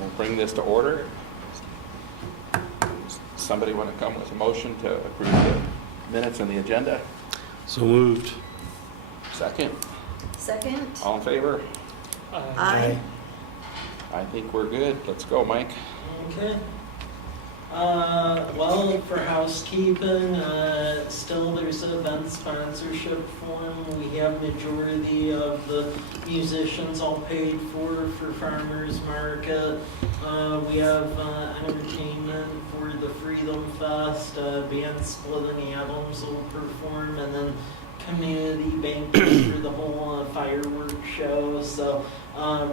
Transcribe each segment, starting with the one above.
We'll bring this to order. Somebody want to come with a motion to approve the minutes and the agenda? So moved. Second? Second? All in favor? Aye. I think we're good. Let's go, Mike. Okay. Well, for housekeeping, still there's an event sponsorship form. We have majority of the musicians all paid for Farmers Market. We have entertainment for the Freedom Fest. Band Splitting Atoms will perform, and then community banquet for the whole fireworks show. So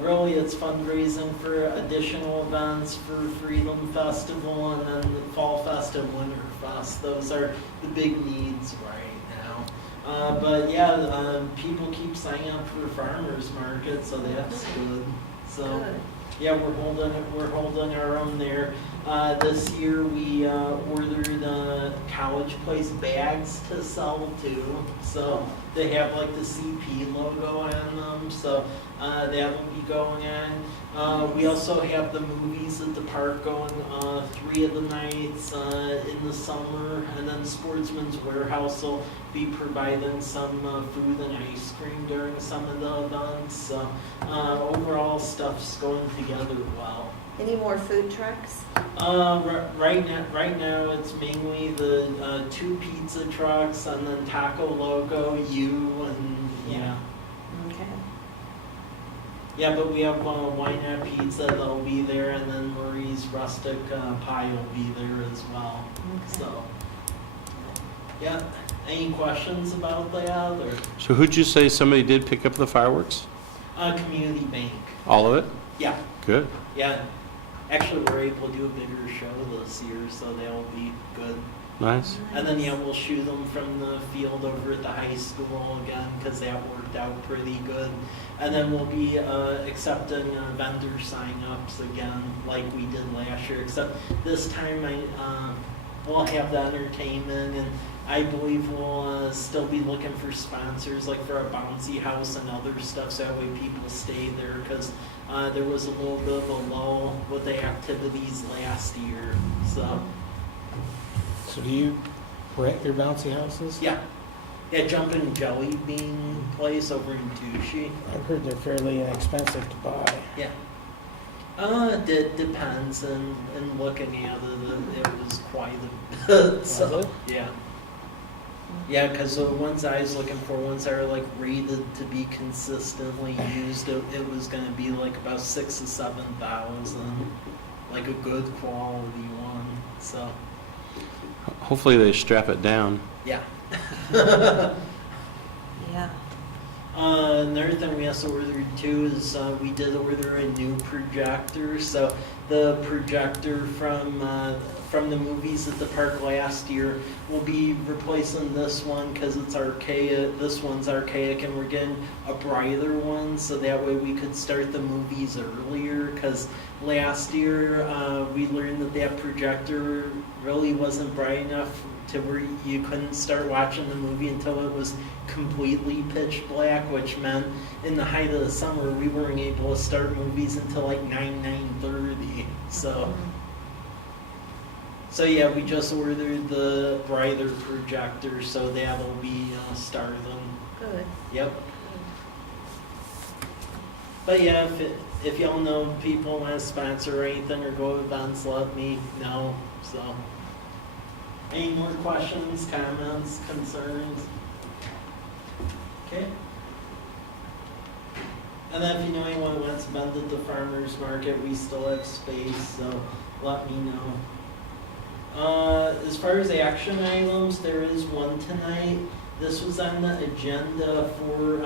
really it's fundraising for additional events for Freedom Festival and then the Fall Fest and Winter Fest. Those are the big needs right now. But yeah, people keep signing up for farmers market, so that's good. So Good. yeah, we're holding our own there. This year we ordered College Place bags to sell too. So they have like the CP logo on them. So that will be going on. We also have the movies at the park going 3 of the nights in the summer, and then Sportsman's Warehouse will be providing some food and ice cream during some of the events. So overall stuff's going together well. Any more food trucks? Right now it's mainly the 2 pizza trucks and then Taco Logo, and yeah. Okay. Yeah, but we have Wine at Pizza that'll be there, and then Murray's Rustic Pie will be there as well. Okay. So, yeah. Any questions about that? Or So who'd you say somebody did pick up the fireworks? Community Bank? All of it? Yeah, Good. yeah. Actually, we're able to do a bigger show this year, so that'll be good. Nice. And then, yeah, we'll shoot them from the field over at the high school again, because that worked out pretty good. And then we'll be accepting vendor sign-ups again, like we did last year, except this time we'll have the entertainment, and I believe we'll still be looking for sponsors, like for a bouncy house and other stuff, so that way people stay there, because there was a little bit of a lull with the activities last year, so. So do you rent your bouncy houses? Yeah. Yeah, Jumpin' Jelly Bean place over in Touchy. I've heard they're fairly inexpensive to buy. Yeah. Depends, and looking at it, it was quite a bit. So, Was it? yeah. Yeah, because the ones I was looking for, ones that are like rated to be consistently used, it was going to be like about 6,000 to 7,000, like a good quality one. So, Hopefully they strap it down. yeah. Yeah. Another thing we also ordered too is we did order a new projector. So the projector from the movies at the park last year will be replacing this one because it's archaic. This one's archaic, and we're getting a brighter one so that way we could start the movies earlier. Because last year we learned that projector really wasn't bright enough to where you couldn't start watching the movie until it was completely pitch black, which meant in the height of the summer we weren't able to start movies until like 9:30. So yeah, we just ordered the brighter projector, so that'll be starting. Good. Yep. But yeah, if y'all know people want to sponsor anything or go to events, let me know. So, any more questions, comments, concerns? Okay. And then if you know anyone who wants to vend at the farmer's market, we still have space, so let me know. As far as action items, there is one tonight. This was on the agenda for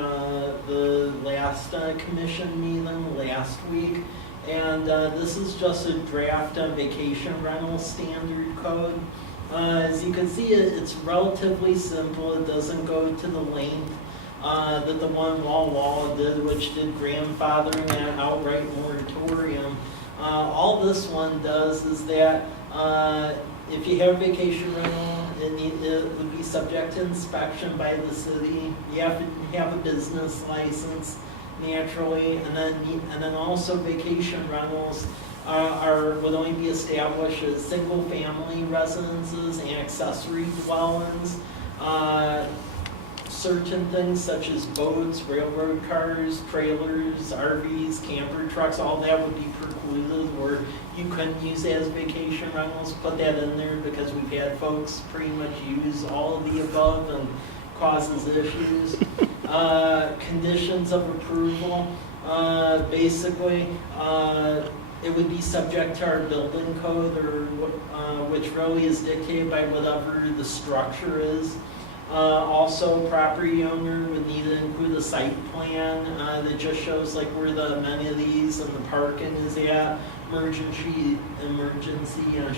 the last commission meeting last week. And this is just a draft vacation rental standard code. As you can see, it's relatively simple. It doesn't go to the length that the one law did, which did grandfathering and outright moratorium. All this one does is that if you have vacation rental, it would be subject to inspection by the city. You have to have a business license, naturally, and then also vacation rentals would only be established as single-family residences and accessory dwellings. Certain things such as boats, railroad cars, trailers, RVs, camper trucks, all that would be precluded, or you couldn't use as vacation rentals. Put that in there because we've had folks pretty much use all of the above and causes issues. Conditions of approval, basically, it would be subject to our building code, or which really is dictated by whatever the structure is. Also, property owner would need to include a site plan that just shows like where the amenities and the parking is at, emergency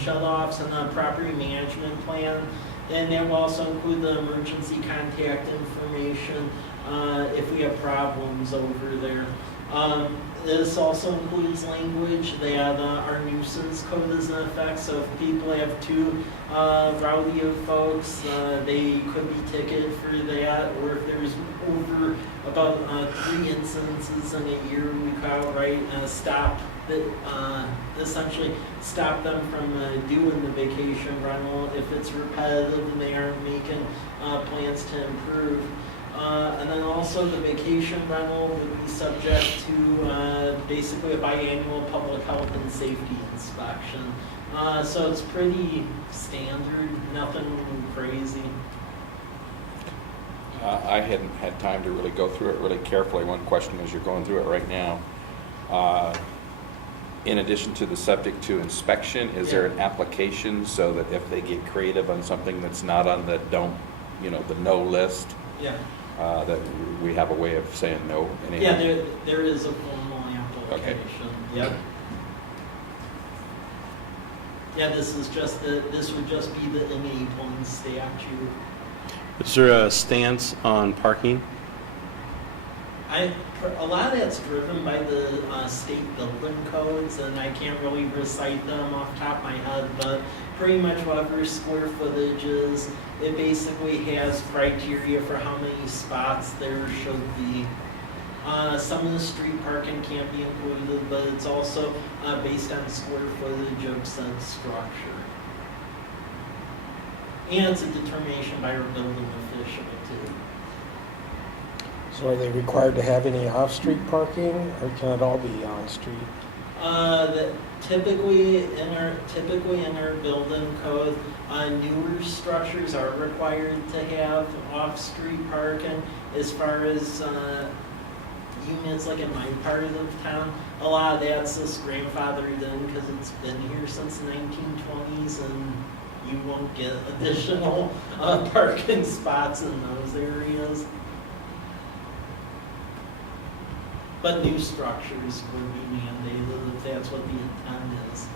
shut-offs, and a property management plan. And that will also include the emergency contact information if we have problems over there. This also includes language that our nuisance code is in effect, so if people have too rowdy of folks, they could be ticketed for that, or if there's over about 3 incidences in a year, we could outright essentially stop them from doing the vacation rental if it's repetitive and they aren't making plans to improve. And then also the vacation rental would be subject to basically a biannual public health and safety inspection. So it's pretty standard, nothing crazy. I hadn't had time to really go through it really carefully. One question as you're going through it right now. In addition to the subject to inspection, is there an application so that if they get creative on something that's not on the the no list, Yeah. That we have a way of saying no? Yeah, there is a formal application. Okay. Yep. Yeah, this would just be the enabling statute. Is there a stance on parking? A lot of that's driven by the state building codes, and I can't really recite them off the top of my head, but pretty much whatever square footage is, it basically has criteria for how many spots there should be. Some of the street parking can't be included, but it's also based on square footage of said structure. And it's a determination by our building official too. So are they required to have any off-street parking, or can it all be on-street? Typically in our building code, newer structures are required to have off-street parking. As far as units like in my part of the town, a lot of that's just grandfathered in because it's been here since the 1920s, and you won't get additional parking spots in those areas. But new structures would be mandated if that's what the intent is.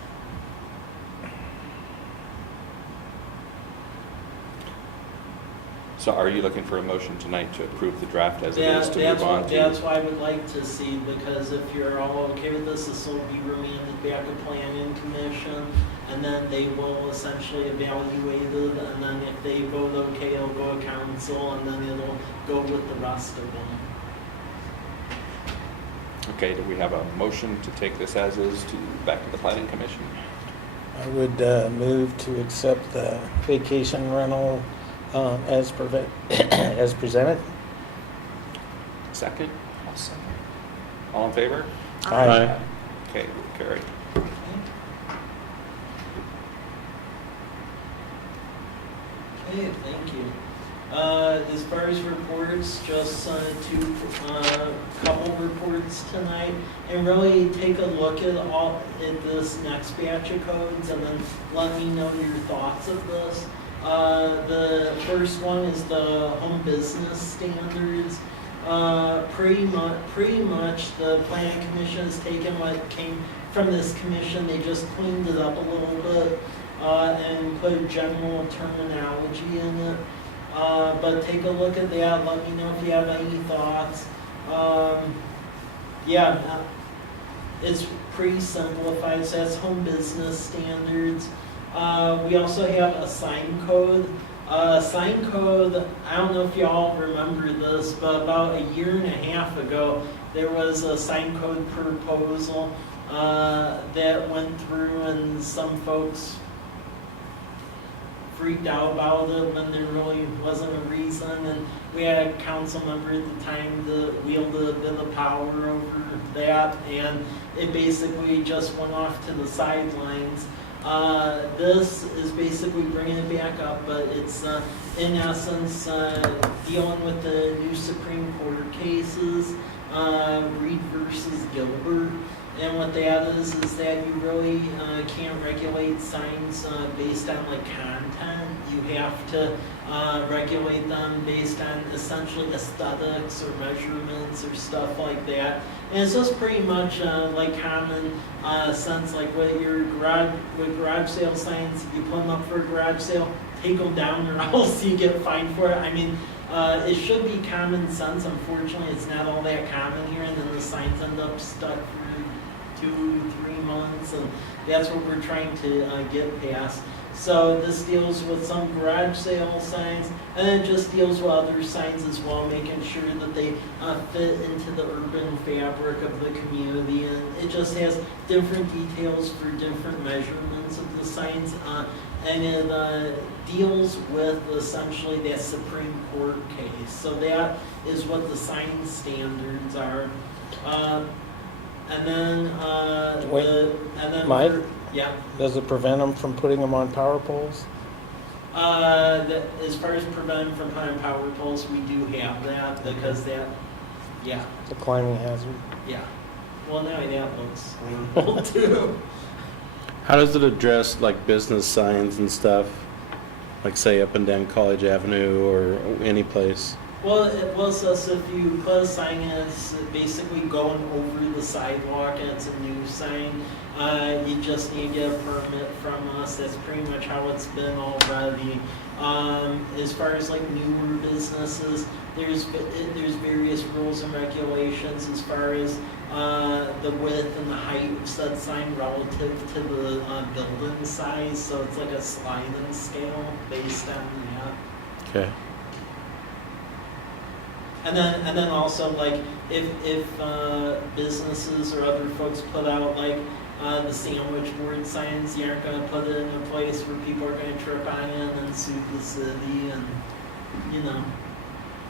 So are you looking for a motion tonight to approve the draft as it is to move on to? That's what I would like to see, because if you're all okay with this will be remanded back to Planning Commission, and then they will essentially evaluate it, and then if they vote okay, it'll go to council, and then it'll go with the rest of them. Okay, do we have a motion to take this as is back to the Planning Commission? I would move to accept the vacation rental as presented. Second? All in favor? Aye. Okay, carry. Okay, thank you. As far as reports, just couple reports tonight, and really take a look at this next batch of codes, and then let me know your thoughts of this. The first one is the home business standards. Pretty much the Planning Commission has taken what came from this commission. They just cleaned it up a little bit and put general terminology in it. But take a look at that. Let me know if you have any thoughts. It's pretty simplified. So that's home business standards. We also have a sign code. Sign code, I don't know if y'all remember this, but about a year and a half ago, there was a sign code proposal that went through, and some folks freaked out about it when there really wasn't a reason. And we had a council member at the time that wielded a bit of power over that, and it basically just went off to the sidelines. This is basically bringing it back up, but it's in essence dealing with the new Supreme Court cases, Reed versus Gilbert. And what that is that you really can't regulate signs based on like content. You have to regulate them based on essentially aesthetics or measurements or stuff like that. And it's just pretty much like common sense, like with garage sale signs. If you put them up for a garage sale, take them down or else you get fined for it. I mean, it should be common sense. Unfortunately, it's not all that common here, and then the signs end up stuck for 2-3 months, and that's what we're trying to get past. So this deals with some garage sale signs, and it just deals with other signs as well, making sure that they fit into the urban fabric of the community. And it just has different details for different measurements of the signs, and it deals with essentially that Supreme Court case. So that is what the sign standards are. And then, Wait, Mike? Yeah. Does it prevent them from putting them on power poles? As far as preventing from putting power poles, we do have that because that, yeah, It's a climbing hazard. yeah. Well, now that looks wonderful too. How does it address like business signs and stuff? Like say up and down College Avenue or any place? Well, it was us if you put a sign in, it's basically going over the sidewalk and it's a new sign. You just need to get a permit from us. That's pretty much how it's been already. As far as like newer businesses, there's various rules and regulations as far as the width and the height of said sign relative to the building size. So it's like a sliding scale based on that. Okay. And then also like if businesses or other folks put out like the sandwich board signs, you aren't going to put it in a place where people are going to trip on it and then sue the city and you know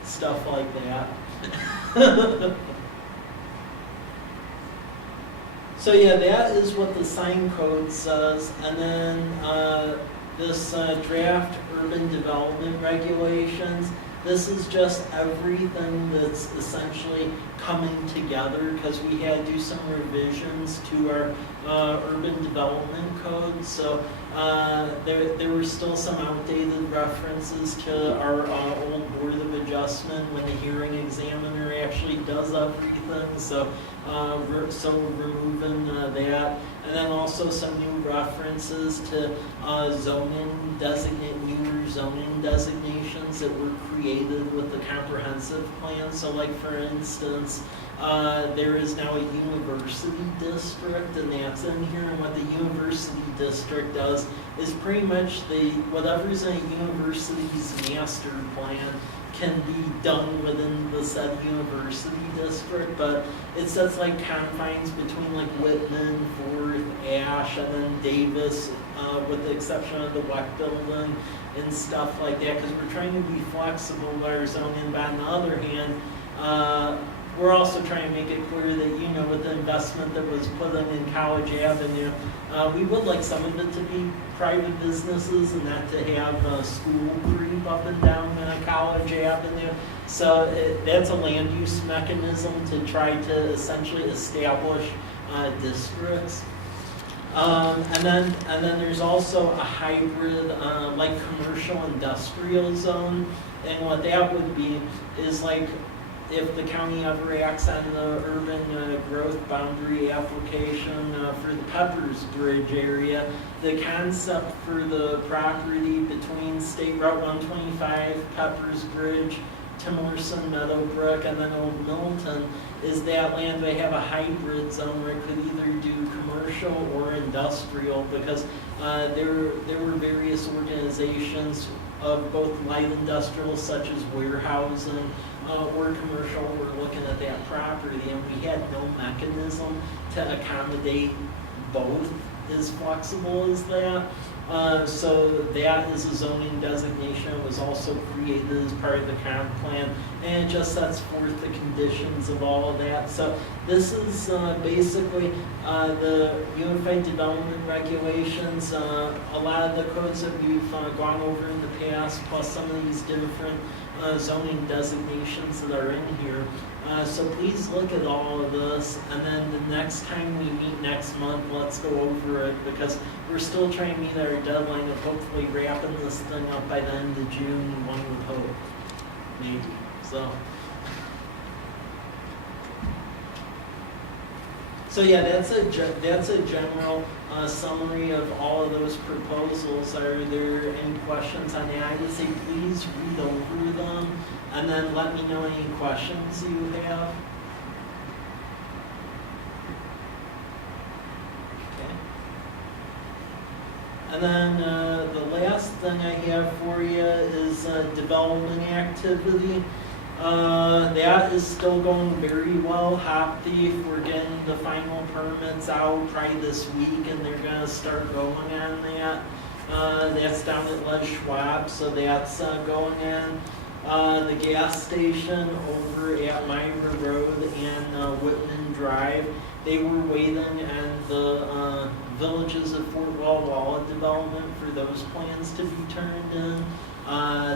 stuff like that. So yeah, that is what the sign code says, and then this draft urban development regulations. This is just everything that's essentially coming together because we had to do some revisions to our urban development code. So there were still some outdated references to our old Board of Adjustment when the hearing examiner actually does everything. So we're removing that. And then also some new references to newer zoning designations that were created with the comprehensive plan. So like for instance, there is now a university district, and that's in here. And what the university district does is pretty much whatever's in a university's master plan can be done within the said university district, but it sets like confines between like Whitman, Fourth, Ash, and then Davis, with the exception of the Weck building and stuff like that, because we're trying to be flexible with our zoning. But on the other hand, we're also trying to make it clear that, you know, with the investment that was put in College Avenue, we would like some of it to be private businesses and not to have school creep up and down College Avenue. So that's a land use mechanism to try to essentially establish districts. And then there's also a hybrid, like commercial industrial zone, and what that would be is like if the county ever acts on the urban growth boundary application for the Peppers Bridge area, the concept for the property between State Route 125, Peppers Bridge, Timorson, Meadowbrook, and then Old Milton is that land they have a hybrid zone where it could either do commercial or industrial, because there were various organizations of both light industrial such as warehousing or commercial. We're looking at that property, and we had no mechanism to accommodate both as flexible as that. So that is a zoning designation. It was also created as part of the comp plan, and it just sets forth the conditions of all of that. So this is basically the Unified Development Regulations, a lot of the codes that we've gone over in the past, plus some of these different zoning designations that are in here. So please look at all of this, and then the next time we meet next month, let's go over it, because we're still trying to meet our deadline of hopefully wrapping this thing up by the end of June, one would hope, maybe, so. So yeah, that's a general summary of all of those proposals. Are there any questions on that? I would say please read over them and then let me know any questions you have. Okay. And then the last thing I have for you is development activity. That is still going very well. Hop Thief, we're getting the final permits out probably this week, and they're going to start going on that. That's down at Les Schwab, so that's going in. The gas station over at Myra Road and Whitman Drive, they were waiting on the Villages of Fort Walla development for those plans to be turned in.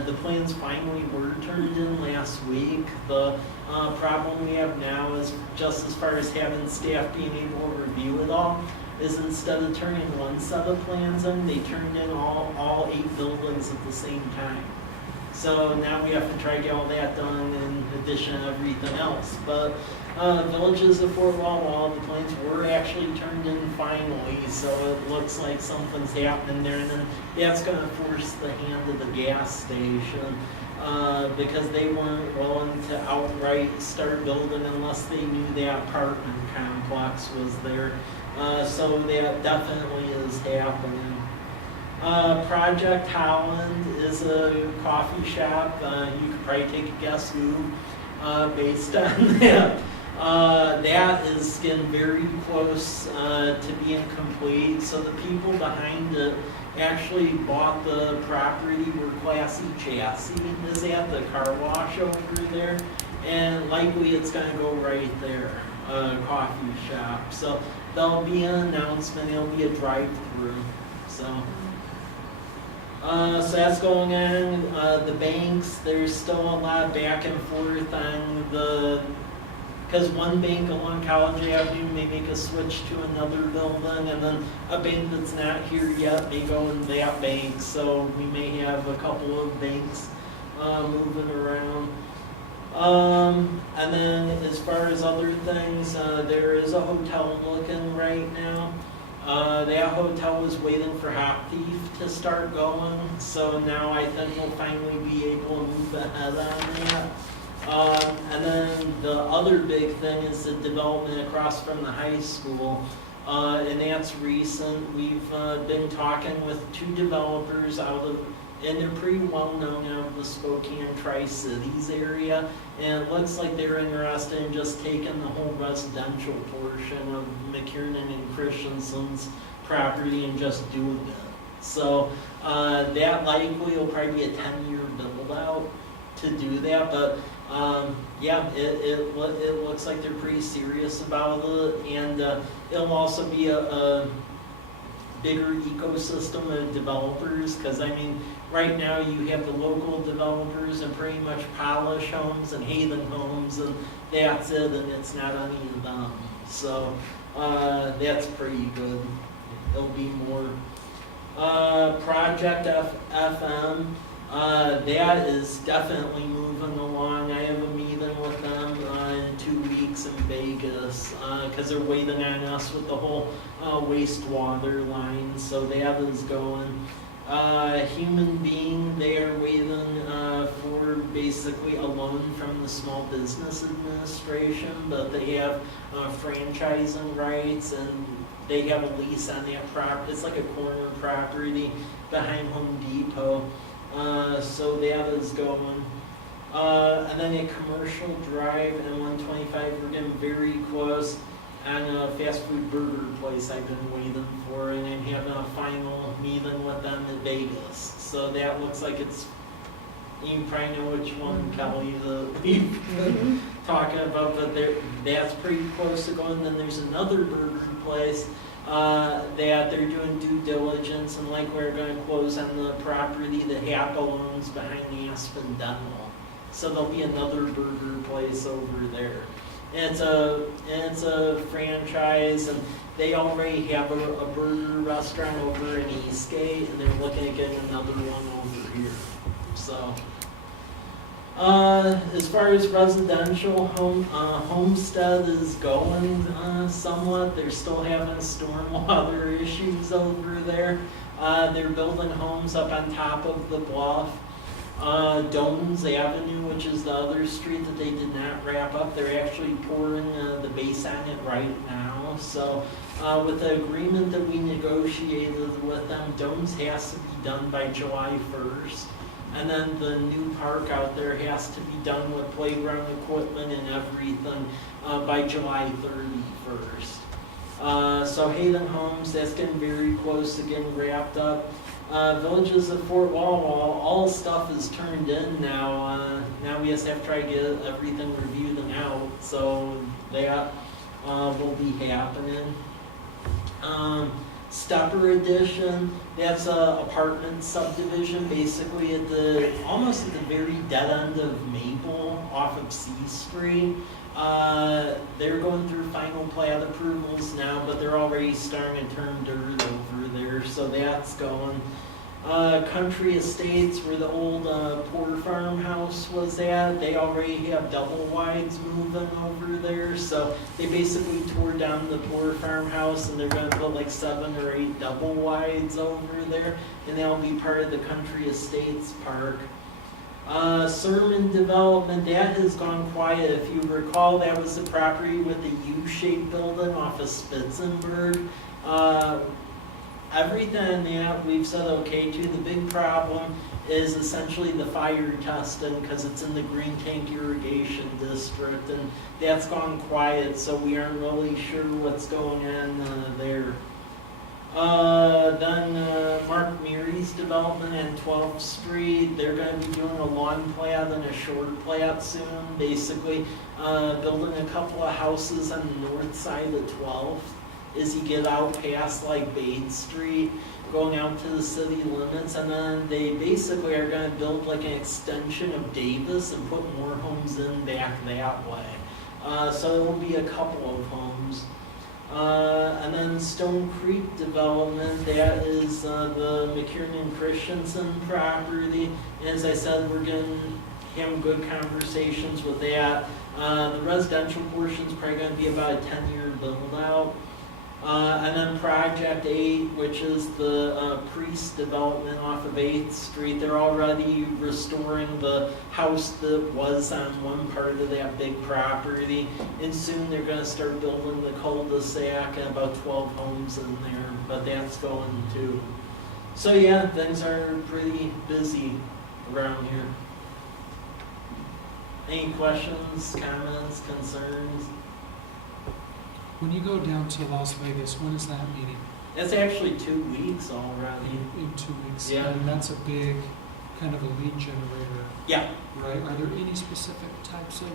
The plans finally were turned in last week. The problem we have now is, just as far as having staff being able to review it all, is instead of turning one set of plans in, they turned in all 8 buildings at the same time. So now we have to try to get all that done in addition to everything else. But Villages of Fort Walla, the plans were actually turned in finally, so it looks like something's happening there. And then that's going to force the hand of the gas station because they weren't willing to outright start building unless they knew that apartment complex was there. So that definitely is happening. Project Holland is a coffee shop. You could probably take a guess who based on that. That is getting very close to being complete. So the people behind it actually bought the property where Classy Chassis is at, the car wash over there. And likely it's going to go right there, coffee shop. So there'll be an announcement, it'll be a drive-through. So that's going on. The banks, there's still a lot of back and forth on because one bank along College Avenue may make a switch to another building, and then a bank that's not here yet may go in that bank. So we may have a couple of banks moving around. And then as far as other things, there is a hotel looking right now. That hotel was waiting for Hop Thief to start going, so now I think we'll finally be able to move ahead on that. And then the other big thing is the development across from the high school, and that's recent. We've been talking with 2 developers and they're pretty well known out of the Spokane Tri-Cities area, and it looks like they're interested in just taking the whole residential portion of McKiernan and Christensen's property and just doing it. So that likely will probably be a 10-year build out to do that, but yeah, it looks like they're pretty serious about it, and it'll also be a bigger ecosystem of developers, because I mean, right now you have the local developers and pretty much Polish Homes and Haven Homes, and that's it, and it's not any of them. So that's pretty good. There'll be more. Project FM, that is definitely moving along. I have a meeting with them in 2 weeks in Vegas because they're waiting on us with the whole wastewater line, so that is going. Human Being, they are waiting for basically a loan from the Small Business Administration, but they have franchising rights, and they have a lease on that property. It's like a corner property behind Home Depot. So that is going. And then a commercial drive and 125, we're getting very close on a fast food burger place I've been waiting for, and I'm having a final meeting with them in Vegas. So that looks like it's, you probably know which one, Kelly, we've been talking about, but that's pretty close to going. Then there's another burger place that they're doing due diligence, and like we're going to close on the property that Hapa owns behind the Aspen Dental. So there'll be another burger place over there. And it's a franchise, and they already have a burger restaurant over in Eastgate, and they're looking at getting another one over here. So, as far as residential homestead is going somewhat, they're still having stormwater issues over there. They're building homes up on top of the bluff. Dones Avenue, which is the other street that they did not wrap up, they're actually pouring the base on it right now. So with the agreement that we negotiated with them, Dones has to be done by July 1st. And then the new park out there has to be done with playground equipment and everything by July 31st. So Hayden Homes, that's getting very close to getting wrapped up. Villages of Fort Walwall, all stuff is turned in now. Now we just have to try to get everything reviewed and out, so that will be happening. Stepper Edition, that's a apartment subdivision, basically almost at the very dead end of Maple off of C Street. They're going through final plat approvals now, but they're already starting to turn dirt over there, so that's going. Country Estates, where the old Poor farmhouse was at, they already have double wides moving over there, so they basically tore down the Poor farmhouse, and they're going to put like 7 or 8 double wides over there, and that'll be part of the Country Estates Park. Sermon Development, that has gone quiet. If you recall, that was the property with the U-shaped building off of Spitzenberg. Everything that we've said okay to. The big problem is essentially the fire testing, because it's in the Green Tank Irrigation District, and that's gone quiet, so we aren't really sure what's going on there. Then Mark Meary's development on 12th Street, they're going to be doing a long plat and a short plat soon, basically building a couple of houses on the north side of 12th as you get out past like Bade Street, going out to the city limits, and then they basically are going to build like an extension of Davis and put more homes in back that way. So there will be a couple of homes. And then Stone Creek Development, that is the McKiernan Christensen property. As I said, we're having good conversations with that. The residential portion is probably going to be about a 10-year build out. And then Project 8, which is the Priest development off of 8th Street, they're already restoring the house that was on one part of that big property, and soon they're going to start building the cul-de-sac and about 12 homes in there, but that's going too. So yeah, things are pretty busy around here. Any questions, comments, concerns? When you go down to Las Vegas, when is that meeting? It's actually 2 weeks already. In 2 weeks? Yeah. And that's a big kind of a lead generator, Yeah. right? Are there any specific types of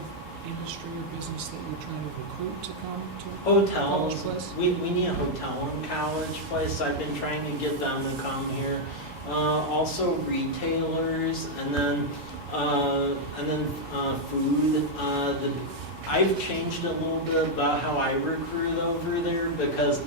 industry or business that you're trying to recruit to come to Hotels. College Place? We need a hotel in College Place. I've been trying to get them to come here. Also retailers, and then food. I've changed a little bit about how I recruit over there, because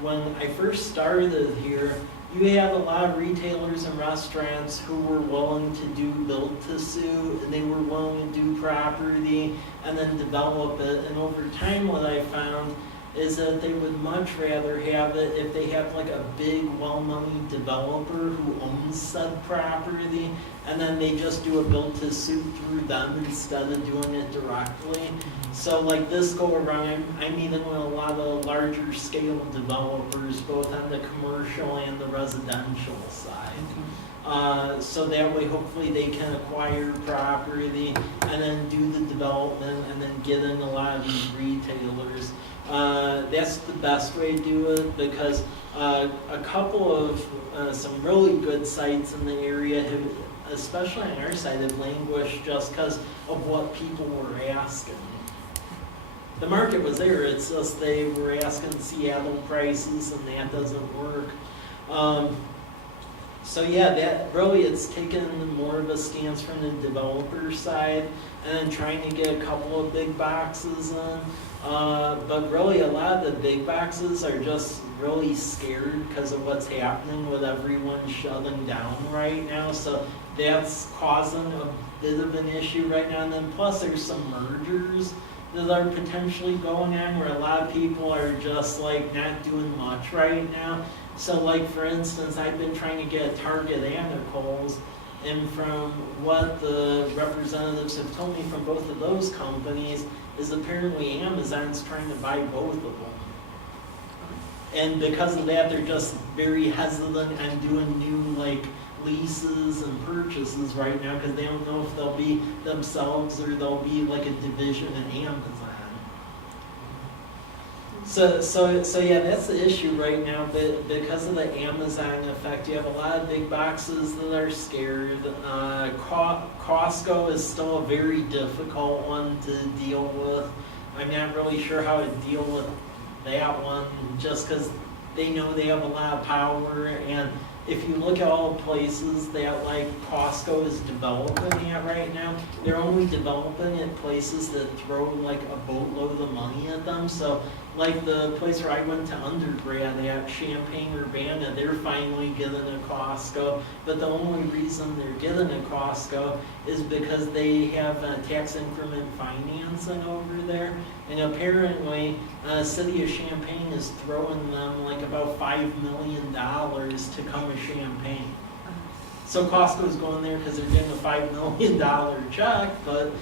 when I first started here, you had a lot of retailers and restaurants who were willing to do build to suit, and they were willing to do property and then develop it. And over time, what I found is that they would much rather have it if they have like a big, well-known developer who owns said property, and then they just do a build to suit through them instead of doing it directly. So like this go around, I'm meeting with a lot lot of larger scale developers, both on the commercial and the residential side. So that way, hopefully, they can acquire property and then do the development and then get in a lot of these retailers. That's the best way to do it, because a couple of some really good sites in the area have, especially on our side, have languished just because of what people were asking. The market was there, it's just they were asking Seattle prices, and that doesn't work. So yeah, that really, it's taken more of a stance from the developer side, and then trying to get a couple of big boxes in. But really, a lot of the big boxes are just really scared because of what's happening with everyone shutting down right now. So that's causing a bit of an issue right now. And then plus, there's some mergers that are potentially going on where a lot of people are just like not doing much right now. So like, for instance, I've been trying to get a Target and a Kohl's, and from what the representatives have told me from both of those companies is apparently Amazon's trying to buy both of them. And because of that, they're just very hesitant on doing new like leases and purchases right now, because they don't know if they'll be themselves or they'll be like a division in Amazon. So yeah, that's the issue right now. But because of the Amazon effect, you have a lot of big boxes that are scared. Costco is still a very difficult one to deal with. I'm not really sure how to deal with that one, just because they know they have a lot of power. And if you look at all the places that like Costco is developing at right now, they're only developing at places that throw like a boatload of money at them. So like the place where I went to undergrad at, Champaign-Urbana, they're finally getting a Costco, but the only reason they're getting a Costco is because they have tax increment financing over there, and apparently city of Champaign is throwing them like about $5 million to come to Champaign. So Costco's going there because they're getting a $5 million check, but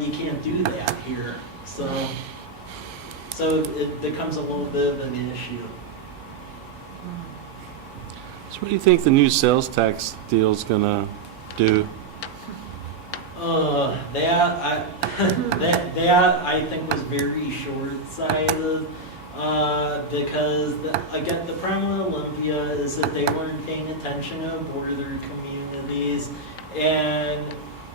you can't do that here. So it becomes a little bit of an issue. So what do you think the new sales tax deal's gonna do? That I think was very short-sighted, because again, the problem with Olympia is that they weren't paying attention to border communities, and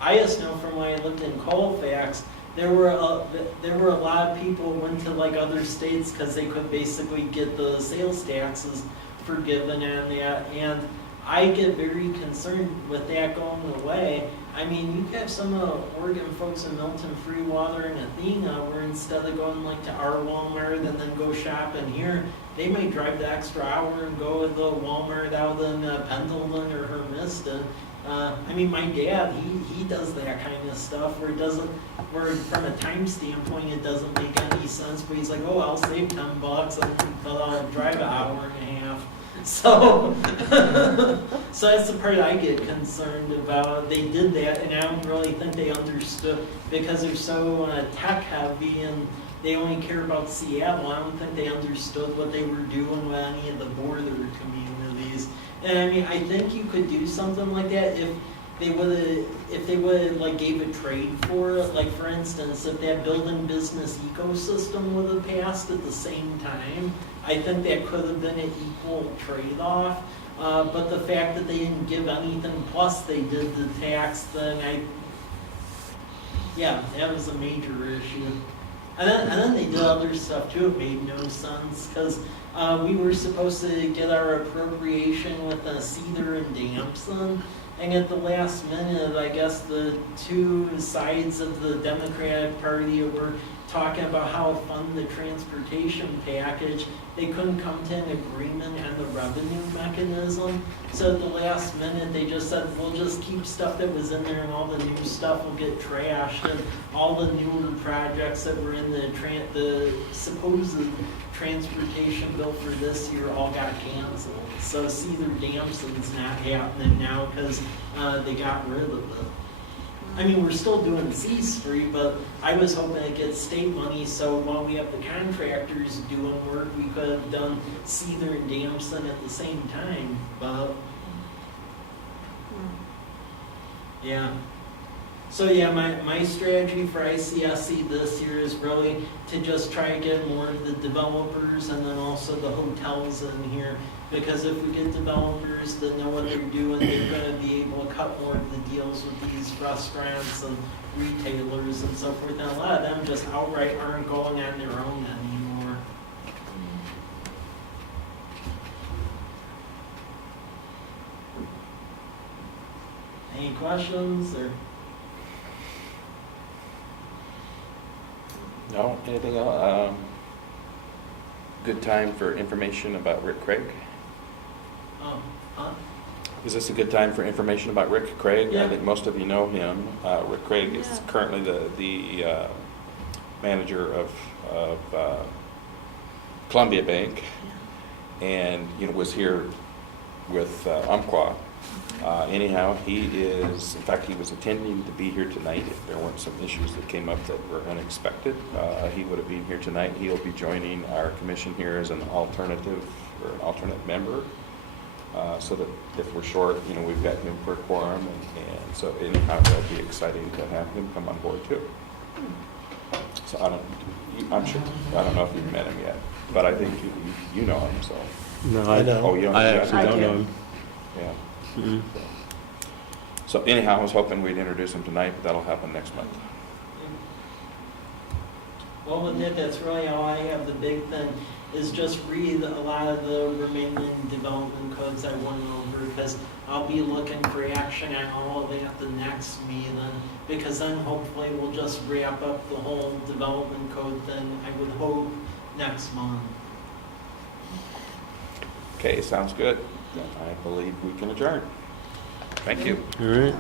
I just know from when I lived in Colfax, there were a lot of people who went to like other states because they could basically get the sales taxes forgiven on that, and I get very concerned with that going away. I mean, you have some of the Oregon folks in Milton, Freewater, and Athena, where instead of going like to our Walmart and then go shopping here, they might drive the extra hour and go to the Walmart out in Pendleton or Hermiston. I mean, my dad, he does that kind of stuff where from a time standpoint, it doesn't make any sense, but he's like, oh, I'll save $10 and I'll drive an hour and a half. So that's the part I get concerned about. They did that, and I don't really think they understood, because they're so tech heavy and they only care about Seattle. I don't think they understood what they were doing with any of the border communities. And I mean, I think you could do something like that if they would like gave a trade for it. Like for instance, if that building business ecosystem would have passed at the same time, I think that could have been an equal trade-off. But the fact that they didn't give anything, plus they did the tax thing, that was a major issue. And then they did other stuff too. It made no sense, because we were supposed to get our appropriation with Cedar and Damson, and at the last minute, I guess the two sides of the Democratic Party were talking about how to fund the transportation package. They couldn't come to an agreement on the revenue mechanism. So at the last minute, they just said, we'll just keep stuff that was in there, and all the new stuff will get trashed, and all the newer projects that were in the supposed transportation bill for this year all got canceled. So Cedar Damson's not happening now because they got rid of it. I mean, we're still doing C Street, but I was hoping to get state money, so while we have the contractors doing work, we could have done Cedar and Damson at the same time, but, yeah. So yeah, my strategy for ICSC this year is really to just try to get more of the developers and then also the hotels in here. Because if we get developers that know what they're doing, they're gonna be able to cut more of the deals with these restaurants and retailers and so forth. And a lot of them just outright aren't going on their own anymore. Any questions or? No, anything else? Good time for information about Rick Craig? Oh, huh? Is this a good time for information about Rick Craig? Yeah. I think most of you know him. Rick Craig is Yeah. currently the manager of Columbia Bank, and was here with Umpqua. Anyhow, he is, in fact, he was intending to be here tonight if there weren't some issues that came up that were unexpected. He would have been here tonight. He'll be joining our commission here as an alternative or an alternate member. So that if we're short, we've got him for a quorum, and so anyhow, it'll be exciting to have him come on board too. So I'm sure, I don't know if you've met him yet, but I think you know him, so. No, I know. Oh, you don't know I yet? actually I don't do. know him. Yeah. Mm-mm. So anyhow, I was hoping we'd introduce him tonight, but that'll happen next month. Well, with that, that's really all I have. The big thing is just read a lot of the remaining development codes I went over, because I'll be looking for action on all of it at the next meeting, because then hopefully we'll just wrap up the whole development code then, I would hope, next month. Okay, sounds good. Then I believe we can adjourn. Thank you. All right.